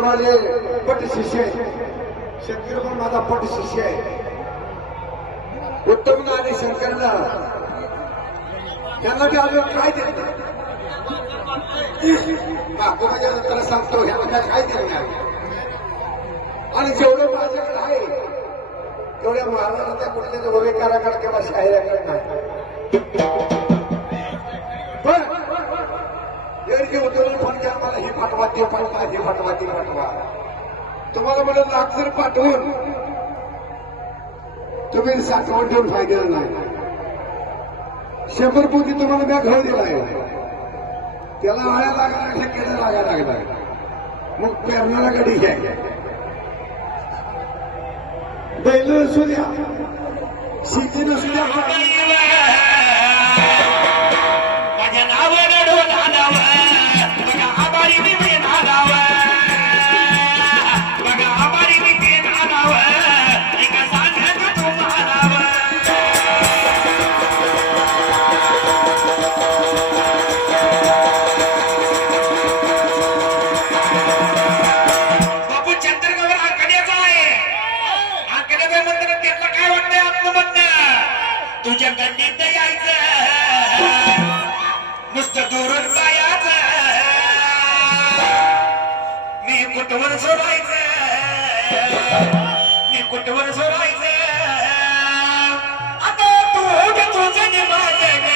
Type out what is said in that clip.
माझे पट शिष्य आहे. शंकर पण माझा पट शिष्य आहे. उत्तम आणि शंकरला त्यांना बी आम्ही काय देत बापू नंतर सांगतो ह्या काय देत नाही आणि जेवढं माझ्याकडे आहे तेवढ्या महाराजांच्या कुठल्या भूमिकाराकडे किंवा शाहिराकडे नाही. उतरून फोन केला मला ही पाठवा ते पाठवा हे पाठवा ते पाठवा. तुम्हाला मला लाख जर पाठवून तुम्ही साठवून ठेवून फायद्याला नाही. शंभर पोती तुम्हाला मी घळ दिला आहे. त्याला आळ्या लागायला लागल्या लागायला लागला मग पेरणारा गाडी घ्या. बैल असू द्या शेती नसू द्या माझ्या नावानं कुठवर सोडायचं? मी कुठवर सोडायचं? आता तू उठ तुझं माझ्या